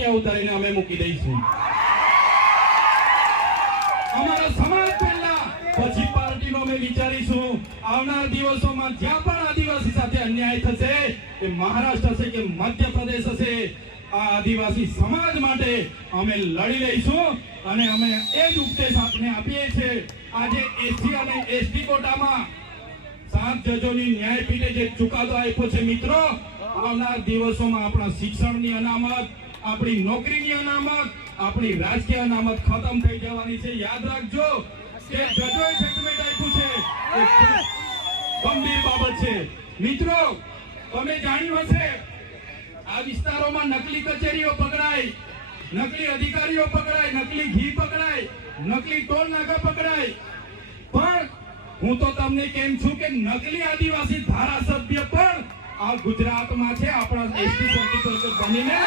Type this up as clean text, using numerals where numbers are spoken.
ત્યાં ઉતારીને અમે મૂકી દઈશું. અમારા સમાજ પહેલા, પછી પાર્ટીનો અમે વિચારીશું. આવનાર દિવસોમાં જ્યાં પણ આદિવાસી સાથે અન્યાય થશે, એ મહારાષ્ટ્ર હશે કે મધ્યપ્રદેશ હશે, આ આદિવાસી સમાજ માટે અમે લડી લઈશું. અને અમે એ જ ઉપદેશ આપને આપીએ છીએ. આજે એસસી અને એસટી કોટામાં 7 જજોની ન્યાયપીઠે જે ચુકાદો આપ્યો છે મિત્રો, આવનાર દિવસોમાં આપણા શિક્ષણની અનામત, આપણી નોકરીની અનામત, આપણી રાજકીય અનામત ખતમ થઈ જવાની છે. યાદ રાખજો કે જજોએ જજમેન્ટ આપ્યું છે એ ગંભીર બાબત છે. મિત્રો, તમે જાણ્યું હશે, આ વિસ્તારોમાં નકલી કચેરીઓ પકડાય, નકલી અધિકારીઓ પકડાય, નકલી ઘી પકડાય, નકલી ટોલ નાકા પકડાય. પણ હું તો તમને કેમ છું કે નકલી આદિવાસી ધારાસભ્ય પણ આ ગુજરાતમાં છે. આપણા એસટી સર્ટિફિકેટ બનીને